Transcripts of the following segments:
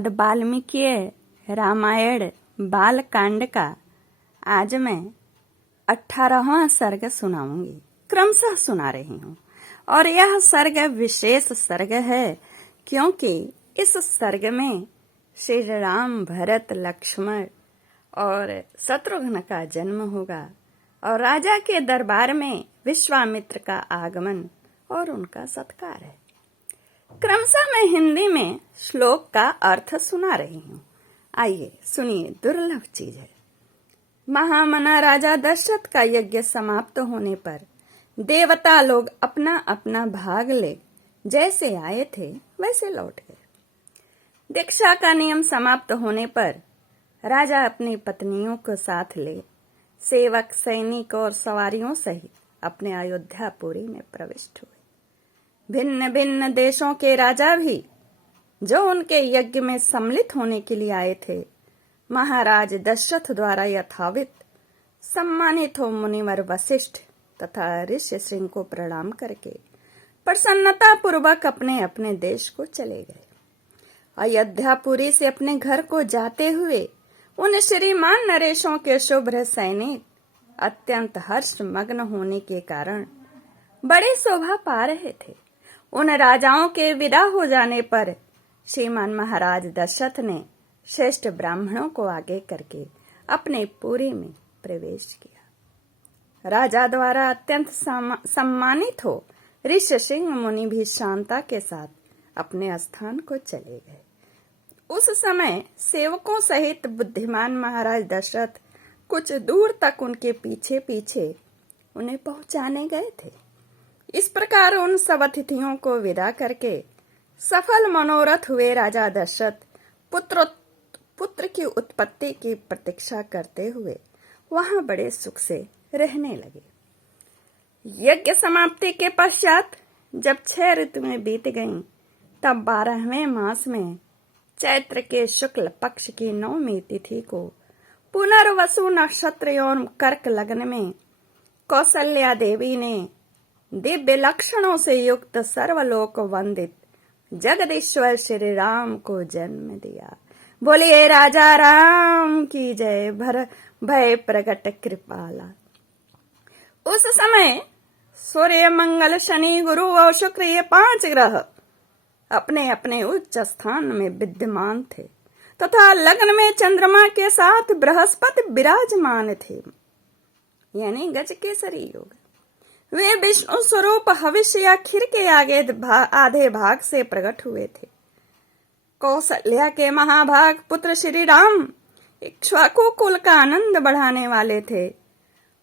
श्रीमद् वाल्मीकि रामायण बालकांड का आज मैं 18वां सर्ग सुनाऊंगी। क्रमशः सुना रही हूँ और यह सर्ग विशेष सर्ग है क्योंकि इस सर्ग में श्री राम, भरत, लक्ष्मण और शत्रुघ्न का जन्म होगा और राजा के दरबार में विश्वामित्र का आगमन और उनका सत्कार है। क्रमशः मैं हिंदी में श्लोक का अर्थ सुना रही हूँ। आइए सुनिए, दुर्लभ चीज है। महामना राजा दशरथ का यज्ञ समाप्त होने पर देवता लोग अपना अपना भाग ले जैसे आए थे वैसे लौट गए। दीक्षा का नियम समाप्त होने पर राजा अपनी पत्नियों को साथ ले सेवक, सैनिक और सवारियों सहित अपने अयोध्यापुरी में प्रविष्ट हुए। भिन्न भिन्न देशों के राजा भी जो उनके यज्ञ में सम्मिलित होने के लिए आए थे, महाराज दशरथ द्वारा यथाविध सम्मानित हो मुनिवर वशिष्ठ तथा ऋषि सिंह को प्रणाम करके प्रसन्नता पूर्वक अपने अपने देश को चले गए। अयोध्यापुरी से अपने घर को जाते हुए उन श्रीमान नरेशों के शुभ्र सैनिक अत्यंत हर्ष मग्न होने के कारण बड़े शोभा पा रहे थे। उन राजाओं के विदा हो जाने पर श्रीमान महाराज दशरथ ने श्रेष्ठ ब्राह्मणों को आगे करके अपने पुरी में प्रवेश किया। राजा द्वारा अत्यंत सम्मानित हो ऋषि सिंह मुनि भी शांता के साथ अपने स्थान को चले गए। उस समय सेवकों सहित बुद्धिमान महाराज दशरथ कुछ दूर तक उनके पीछे पीछे उन्हें पहुंचाने गए थे। इस प्रकार उन सब अतिथियों को विदा करके सफल मनोरथ हुए राजा दशरथ पुत्र की उत्पत्ति की प्रतीक्षा करते हुए वहां बड़े सुख से रहने लगे। यज्ञ समाप्ति के पश्चात जब 6 ऋतुएं बीत गईं, तब 12वें मास में चैत्र के शुक्ल पक्ष की 9वीं तिथि को पुनर्वसु नक्षत्र और कर्क लग्न में कौशल्या देवी ने दिव्य लक्षणों से युक्त सर्वलोक वंदित जगदीश्वर श्री राम को जन्म दिया। बोलिए राजा राम की जय। भय प्रगट कृपाला। उस समय सूर्य, मंगल, शनि, गुरु और शुक्र ये 5 ग्रह अपने अपने उच्च स्थान में विद्यमान थे तथा लग्न में चंद्रमा के साथ बृहस्पति विराजमान थे, यानी गजकेसरी योग। वे विष्णु स्वरूप हविष्य या खीर के आधे भाग से प्रकट हुए थे। कौशल्या के महाभाग पुत्र श्री राम इक्ष्वाकु कुल का आनंद बढ़ाने वाले थे।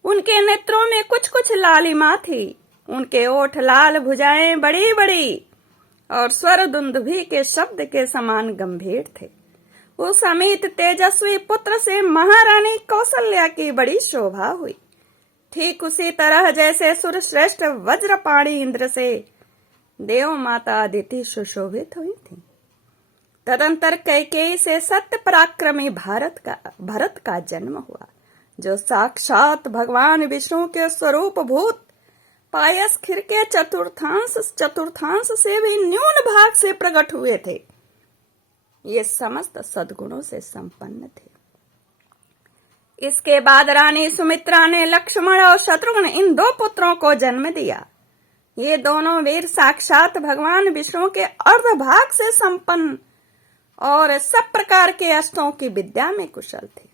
उनके नेत्रों में कुछ कुछ लालिमा थी। उनके ओठ लाल, भुजाएं बड़ी बड़ी और स्वर दुंदुभी के शब्द के समान गंभीर थे। उस अमित तेजस्वी पुत्र से महारानी कौशल्या की बड़ी शोभा हुई। ठीक उसी तरह जैसे सुरश्रेष्ठ वज्रपाणी इंद्र से देव माता अदिति सुशोभित हुई थी। तदंतर कैकेयी से सत्य पराक्रमी भरत का जन्म हुआ, जो साक्षात भगवान विष्णु के स्वरूप भूत पायस खीर के चतुर्थांश से भी न्यून भाग से प्रकट हुए थे। ये समस्त सद्गुणों से संपन्न थे। इसके बाद रानी सुमित्रा ने लक्ष्मण और शत्रुघ्न इन 2 पुत्रों को जन्म दिया। ये दोनों वीर साक्षात भगवान विष्णु के अर्धभाग से संपन्न और सब प्रकार के अस्त्रों की विद्या में कुशल थे।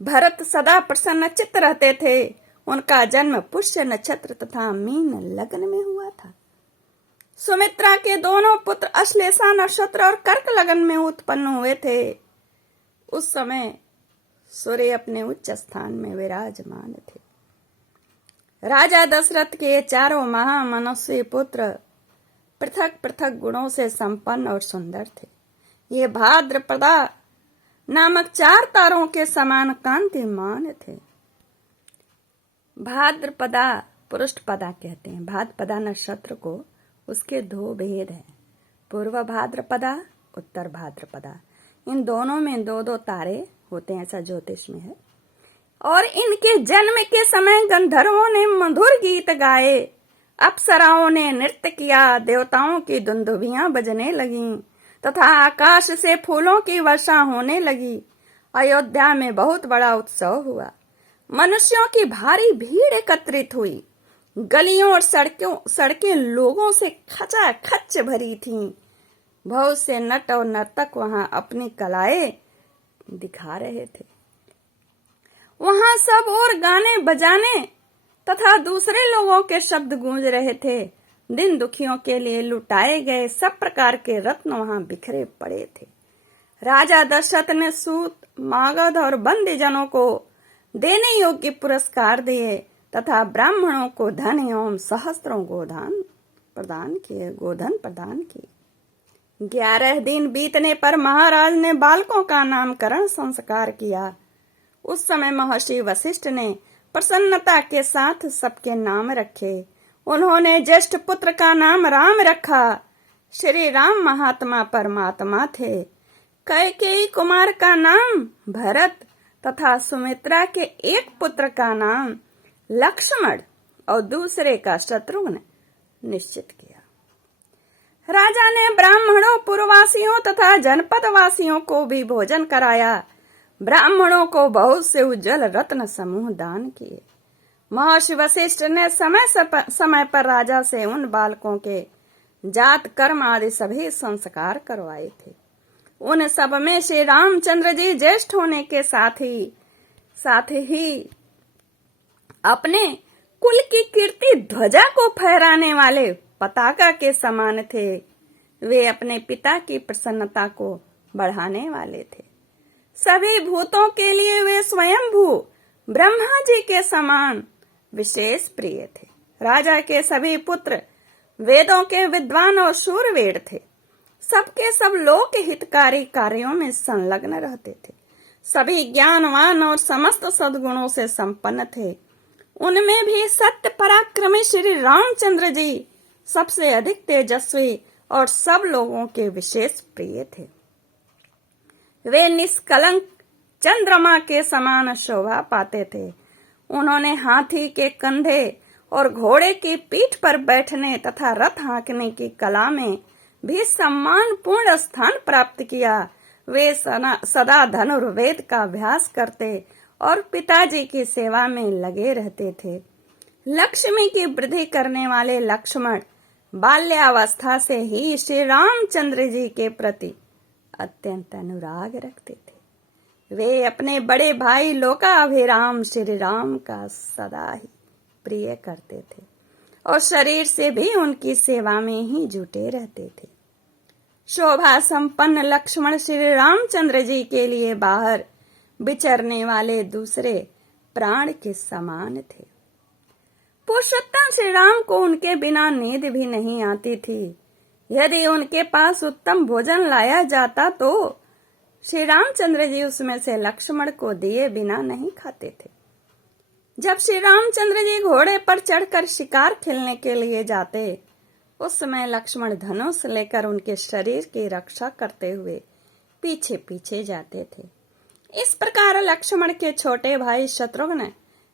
भरत सदा प्रसन्न चित्त रहते थे। उनका जन्म पुष्य नक्षत्र तथा मीन लग्न में हुआ था। सुमित्रा के दोनों पुत्र अश्लेषा नक्षत्र और कर्क लग्न में उत्पन्न हुए थे। उस समय सूर्य अपने उच्च स्थान में विराजमान थे। राजा दशरथ के 4 महामनस्वी पुत्र पृथक पृथक गुणों से संपन्न और सुंदर थे। ये भाद्रपदा नामक 4 तारों के समान कांतिमान थे। भाद्रपदा पुरुषपदा कहते हैं। भाद्रपदा नक्षत्र को उसके 2 भेद हैं, पूर्व भाद्रपदा, उत्तर भाद्रपदा। इन दोनों में 2-2 तारे होते हैं, ऐसा ज्योतिष में है। और इनके जन्म के समय गंधर्वों ने मधुर गीत गाए, अप्सराओं ने नृत्य किया, देवताओं की दुंदुभियां बजने लगीं तथा आकाश से फूलों की वर्षा होने लगी। अयोध्या में बहुत बड़ा उत्सव हुआ। मनुष्यों की भारी भीड़ एकत्रित हुई। गलियों और सड़कें लोगों से खचाखच भरी थीं। बहुत से नट और नर्तक वहां अपनी कलाएं दिखा रहे थे। वहां सब और गाने बजाने तथा दूसरे लोगों के शब्द गूंज रहे थे। दिन दुखियों के लिए लुटाए गए सब प्रकार के रत्न वहां बिखरे पड़े थे। राजा दशरथ ने सूत, मागध और बंदीजनों को देने योग्य पुरस्कार दिए तथा ब्राह्मणों को धन एवं सहस्त्रों गोधन प्रदान किए। 11 दिन बीतने पर महाराज ने बालकों का नामकरण संस्कार किया। उस समय महर्षि वशिष्ठ ने प्रसन्नता के साथ सबके नाम रखे। उन्होंने ज्येष्ठ पुत्र का नाम राम रखा। श्री राम महात्मा परमात्मा थे। कैकेयी कुमार का नाम भरत तथा सुमित्रा के एक पुत्र का नाम लक्ष्मण और दूसरे का शत्रुघ्न निश्चित किया। राजा ने ब्राह्मणों, पुरवासियों तथा जनपद वासियों को भी भोजन कराया। ब्राह्मणों को बहुत से उज्जवल रत्न समूह दान किए। महर्षि वशिष्ठ ने समय पर राजा से उन बालकों के जात कर्म आदि सभी संस्कार करवाए थे। उन सब में श्री रामचंद्र जी ज्येष्ठ होने के साथ ही अपने कुल की कीर्ति ध्वजा को फहराने वाले पताका के समान थे। वे अपने पिता की प्रसन्नता को बढ़ाने वाले थे। सभी भूतों के लिए वे स्वयंभू ब्रह्मा जी के समान विशेष प्रिय थे। राजा के सभी पुत्र वेदों के विद्वान और शूरवीर थे। सबके सब लोक हितकारी कार्यों में संलग्न रहते थे। सभी ज्ञानवान और समस्त सद्गुणों से संपन्न थे। उनमें भी सत्य पराक्रमी श्री रामचंद्र जी सबसे अधिक तेजस्वी और सब लोगों के विशेष प्रिय थे। वे निष्कलंक चंद्रमा के समान शोभा पाते थे। उन्होंने हाथी के कंधे और घोड़े की पीठ पर बैठने तथा रथ हाँकने की कला में भी सम्मानपूर्ण स्थान प्राप्त किया। वे सदा धनुर्वेद का अभ्यास करते और पिताजी की सेवा में लगे रहते थे। लक्ष्मी की वृद्धि करने वाले लक्ष्मण बाल्यावस्था से ही श्री रामचंद्र जी के प्रति अत्यंत अनुराग रखते थे। वे अपने बड़े भाई लोकाभिराम श्री राम का सदा ही प्रिय करते थे और शरीर से भी उनकी सेवा में ही जुटे रहते थे। शोभा संपन्न लक्ष्मण श्री रामचंद्र जी के लिए बाहर विचरने वाले दूसरे प्राण के समान थे। पुरुषोत्तम श्री राम को उनके बिना नींद भी नहीं आती थी। यदि उनके पास उत्तम भोजन लाया जाता तो श्री रामचंद्र जी उसमें से लक्ष्मण को दिए बिना नहीं खाते थे। जब श्री रामचंद्र जी घोड़े पर चढ़कर शिकार खेलने के लिए जाते, उस समय लक्ष्मण धनुष लेकर उनके शरीर की रक्षा करते हुए पीछे पीछे जाते थे। इस प्रकार लक्ष्मण के छोटे भाई शत्रुघ्न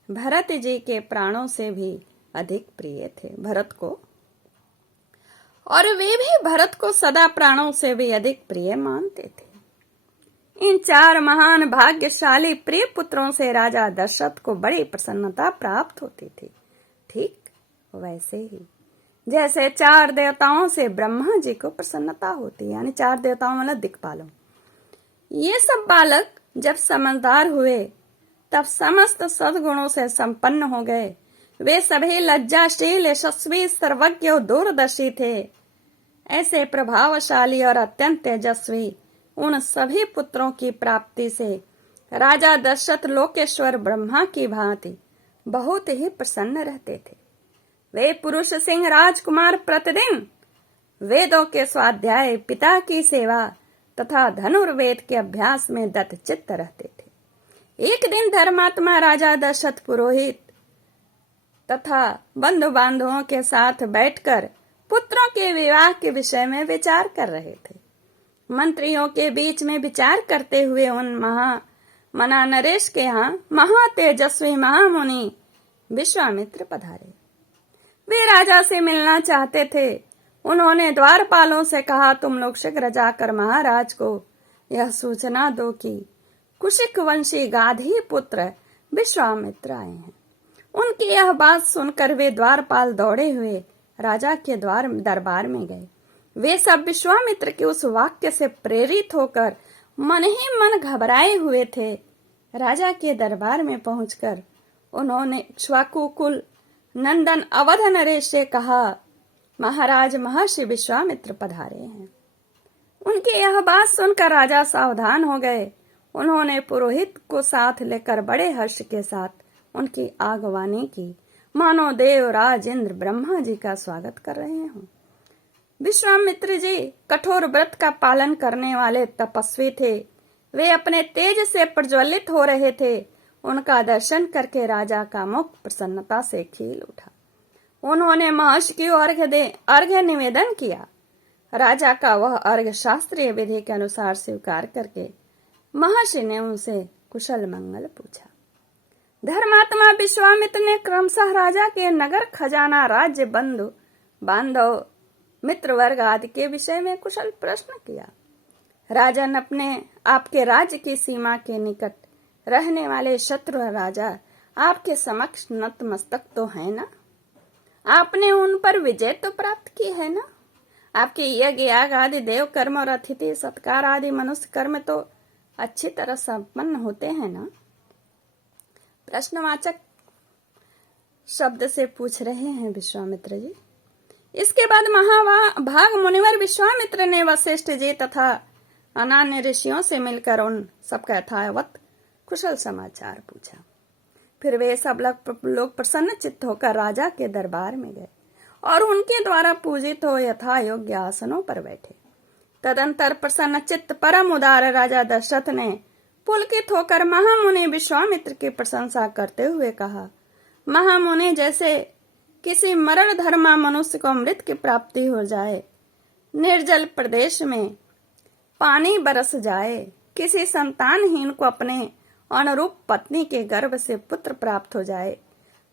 भरत जी के प्राणों से भी अधिक प्रिय थे भरत को, और वे भी भरत को सदा प्राणों से भी अधिक प्रिय मानते थे। इन 4 महान भाग्यशाली प्रिय पुत्रों से राजा दशरथ को बड़ी प्रसन्नता प्राप्त होती थी। ठीक वैसे ही जैसे 4 देवताओं से ब्रह्मा जी को प्रसन्नता होती, यानी 4 देवताओं मतलब दिक्पालों। ये सब बालक जब समझदार हुए तब समस्त सद्गुणों से संपन्न हो गए। वे सभी लज्जाशील, यशस्वी, सर्वज्ञ और दूरदर्शी थे। ऐसे प्रभावशाली और अत्यंत तेजस्वी उन सभी पुत्रों की प्राप्ति से राजा दशरथ लोकेश्वर ब्रह्मा की भांति बहुत ही प्रसन्न रहते थे। वे पुरुष सिंह राजकुमार प्रतिदिन वेदों के स्वाध्याय, पिता की सेवा तथा धनुर्वेद के अभ्यास में दत्तचित्त रहते थे। एक दिन धर्मात्मा राजा दशरथ पुरोहित तथा बंधु बांधवों के साथ बैठकर पुत्रों के विवाह के विषय में विचार कर रहे थे। मंत्रियों के बीच में विचार करते हुए उन मना नरेश के यहाँ महातेजस्वी महामुनि विश्वामित्र पधारे। वे राजा से मिलना चाहते थे। उन्होंने द्वारपालों से कहा, तुम लोग शीघ्र जाकर महाराज को यह सूचना दो कि कुशिक वंशी गाधी पुत्र विश्वामित्र आए हैं। उनकी यह बात सुनकर वे द्वारपाल दौड़े हुए राजा के दरबार में गए। वे सब विश्वामित्र के उस वाक्य से प्रेरित होकर मन ही मन घबराए हुए थे। राजा के दरबार में पहुंचकर उन्होंने इक्ष्वाकु कुल नंदन अवध नरेश से कहा, महाराज महर्षि विश्वामित्र पधारे हैं। उनकी यह बात सुनकर राजा सावधान हो गए। उन्होंने पुरोहित को साथ लेकर बड़े हर्ष के साथ उनकी आगवानी की, मानो देवराज इंद्र ब्रह्मा जी का स्वागत कर रहे हों। विश्वामित्र जी कठोर व्रत का पालन करने वाले तपस्वी थे। वे अपने तेज से प्रज्वलित हो रहे थे। उनका दर्शन करके राजा का मुख प्रसन्नता से खिल उठा। उन्होंने महर्षि की अर्घ्य निवेदन किया। राजा का वह अर्घ्य शास्त्रीय विधि के अनुसार स्वीकार करके महर्षि ने उनसे कुशल मंगल पूछा। धर्मात्मा विश्वामित्र ने क्रमशः राजा के नगर खजाना, राज्य, बंधु बांधव, मित्र वर्ग आदि के विषय में कुशल प्रश्न किया। राजन, अपने आपके राज्य की सीमा के निकट रहने वाले शत्रु राजा आपके समक्ष नतमस्तक तो है ना? आपने उन पर विजय तो प्राप्त की है ना? आपके यज्ञ याग आदि देव कर्म और अतिथि सत्कार आदि मनुष्य कर्म तो अच्छी तरह संपन्न होते हैं ना? प्रश्नवाचक शब्द से पूछ रहे हैं विश्वामित्र जी। इसके बाद महाभाग मुनिवर विश्वामित्र ने वशिष्ठ जी तथा अन्य ऋषियों से मिलकर उन सबका यथावत कुशल समाचार पूछा। फिर वे सब लोग प्रसन्न चित्त होकर राजा के दरबार में गए और उनके द्वारा पूजित हो यथा योग्य आसनों पर बैठे। तदंतर प्रसन्न चित्त परम उदार राजा दशरथ ने पुलकित होकर महामुनि विश्वामित्र की प्रशंसा करते हुए कहा, महामुनि, जैसे किसी मरण धर्मा मनुष्य को अमृत की प्राप्ति हो जाए, निर्जल प्रदेश में पानी बरस जाए, किसी संतानहीन को अपने अनुरूप पत्नी के गर्भ से पुत्र प्राप्त हो जाए,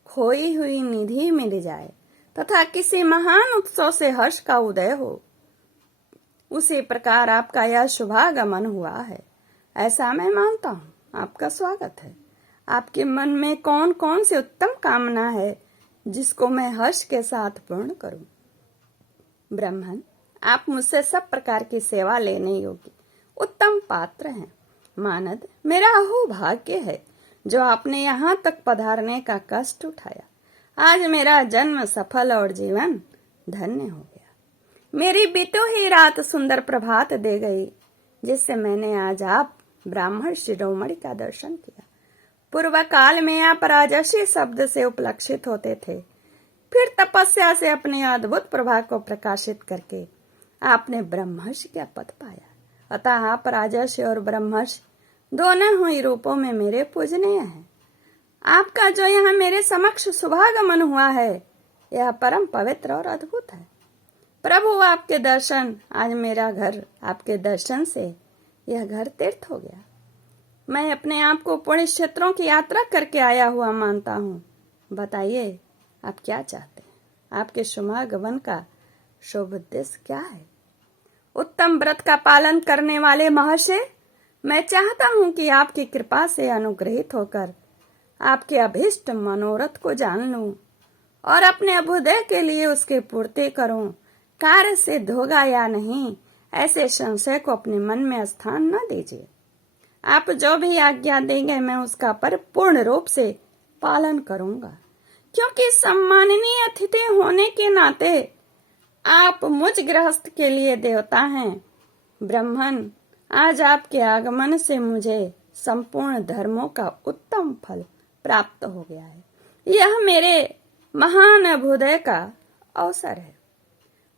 खोई हुई निधि मिल जाए तथा किसी महान उत्सव से हर्ष का उदय हो, उसी प्रकार आपका यह शुभागमन हुआ है, ऐसा मैं मानता हूँ। आपका स्वागत है। आपके मन में कौन कौन सी उत्तम कामना है जिसको मैं हर्ष के साथ पूर्ण करूं? ब्राह्मण, आप मुझसे सब प्रकार की सेवा लेने योग्य उत्तम पात्र हैं। मानद, मेरा अहो भाग्य है जो आपने यहाँ तक पधारने का कष्ट उठाया। आज मेरा जन्म सफल और जीवन धन्य हो गया। मेरी बीतो ही रात सुंदर प्रभात दे गई, जिससे मैंने आज आप ब्राह्मण शिरोमणि का दर्शन किया। पूर्व काल में आप राजर्षि शब्द से उपलक्षित होते थे, फिर तपस्या से अपने अद्भुत प्रभा को प्रकाशित करके आपने ब्रह्मर्षि का पद पाया। अतः आप राजर्षि और ब्रह्मर्षि दोनों ही रूपों में मेरे पूजनीय हैं। आपका जो यहाँ मेरे समक्ष शुभागमन हुआ है, यह परम पवित्र और अद्भुत है। प्रभु, आपके दर्शन, आज मेरा घर आपके दर्शन से यह घर तीर्थ हो गया। मैं अपने आप को पुण्य क्षेत्रों की यात्रा करके आया हुआ मानता हूँ। बताइए, आप क्या चाहते हैं? आपके शुभागमन का शुभ उद्देश्य क्या है? उत्तम व्रत का पालन करने वाले महर्षि, मैं चाहता हूँ कि आपकी कृपा से अनुग्रहित होकर आपके अभीष्ट मनोरथ को जान लूं और अपने अभ्युदय के लिए उसकी पूर्ति करूं। कार्य सिद्ध होगा या नहीं, ऐसे संशय को अपने मन में स्थान न दीजिए। आप जो भी आज्ञा देंगे मैं उसका परिपूर्ण रूप से पालन करूंगा, क्योंकि सम्माननीय अतिथि होने के नाते आप मुझ गृहस्थ के लिए देवता हैं। ब्राह्मण, आज आपके आगमन से मुझे संपूर्ण धर्मों का उत्तम फल प्राप्त हो गया है। यह मेरे महान अभ्युदय का अवसर है।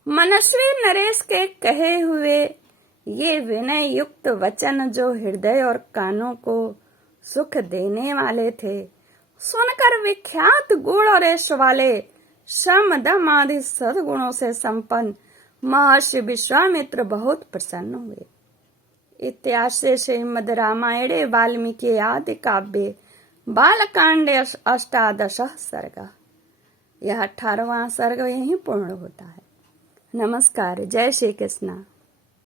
मनस्वी नरेश के कहे हुए ये विनय युक्त वचन जो हृदय और कानों को सुख देने वाले थे, सुनकर विख्यात गुण और यश वाले श्रम दम आदि सद्गुणों से संपन्न महर्षि विश्वामित्र बहुत प्रसन्न हुए। इत्याशे श्रीमद् रामायणे वाल्मीकि आदि काव्ये बालकांडे अष्टादश सर्ग। यह 18वां सर्ग यहीं पूर्ण होता है। नमस्कार, जय श्री कृष्णा।